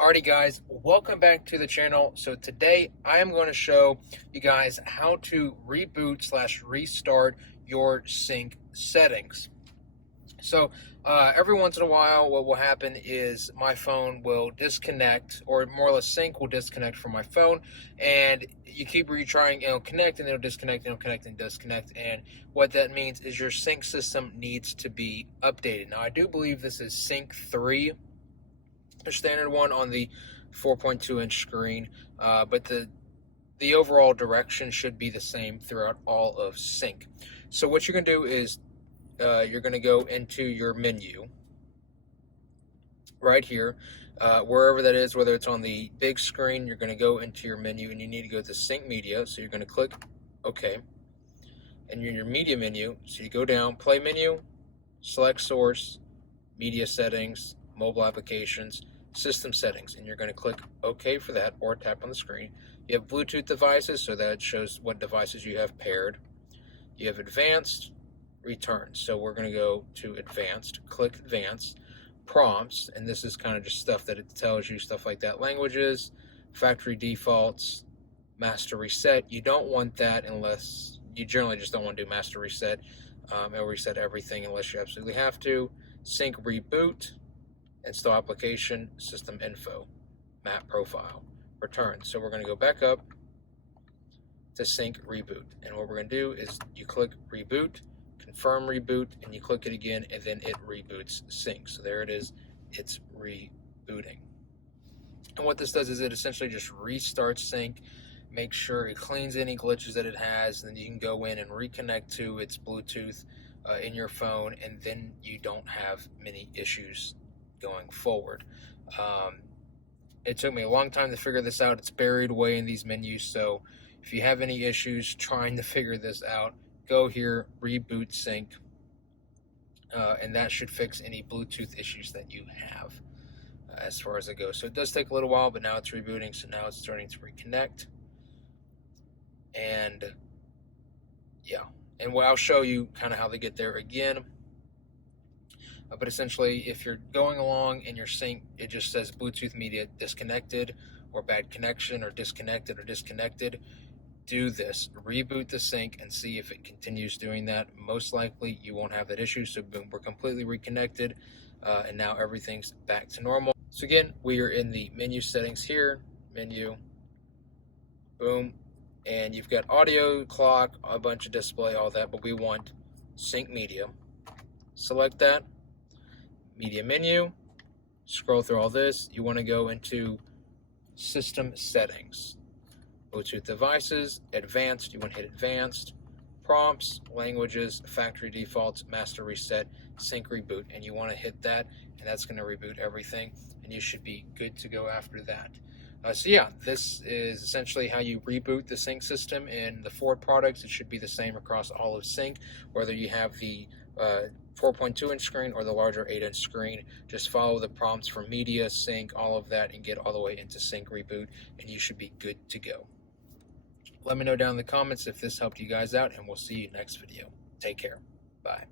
Alrighty guys, welcome back to the channel. So today I am going to show you guys how to reboot / restart your sync settings. So every once in a while what will happen is my phone will disconnect, or more or less sync will disconnect from my phone, and you keep retrying, connect, and it'll disconnect, and it'll connect and disconnect. And what that means is your sync system needs to be updated. Now I do believe this is sync 3, the standard one on the 4.2-inch screen, but the overall direction should be the same throughout all of sync. So what you're going to do is you're going to go into your menu right here, wherever that is, whether it's on the big screen. You're going to go into your menu and you need to go to sync media, so you're going to click OK, and you're in your media menu, so you go down, play menu, select source, media settings, mobile applications, system settings, and you're going to click OK for that, or tap on the screen. You have Bluetooth devices, so that shows what devices you have paired. You have advanced, return, so we're going to go to advanced, click advanced, prompts, and this is kind of just stuff that it tells you, stuff like that, languages, factory defaults, master reset. You don't want that unless you generally just don't want to do master reset. It'll reset everything unless you absolutely have to. Sync reboot, install application, system info, map profile, return. So we're going to go back up to sync reboot, and what we're going to do is you click reboot, confirm reboot, and you click it again, and then it reboots sync. So there it is, it's rebooting. And what this does is it essentially just restarts sync, make sure it cleans any glitches that it has, and then you can go in and reconnect to its Bluetooth in your phone, and then you don't have many issues going forward. It took me a long time to figure this out. It's buried away in these menus, so if you have any issues trying to figure this out, go here, reboot sync, and that should fix any Bluetooth issues that you have as far as it goes. So it does take a little while, but now it's rebooting, so now it's starting to reconnect. And yeah, and I'll show you kind of how they get there again. But essentially, if you're going along in your sync, it just says Bluetooth media disconnected, or bad connection, or disconnected. Do this, reboot the sync, and see if it continues doing that. Most likely you won't have that issue, so boom, we're completely reconnected, and now everything's back to normal. So again, we are in the menu settings here, menu, boom, and you've got audio, clock, a bunch of display, all that, but we want sync media. Select that, media menu, scroll through all this. You want to go into system settings, Bluetooth devices, advanced, you want to hit advanced, prompts, languages, factory defaults, master reset, sync reboot, and you want to hit that, and that's going to reboot everything, and you should be good to go after that. So yeah, this is essentially how you reboot the sync system in the Ford products. It should be the same across all of sync, whether you have the 4.2-inch screen or the larger 8-inch screen. Just follow the prompts for media, sync, all of that, and get all the way into sync reboot, and you should be good to go. Let me know down in the comments if this helped you guys out, and we'll see you next video. Take care. Bye.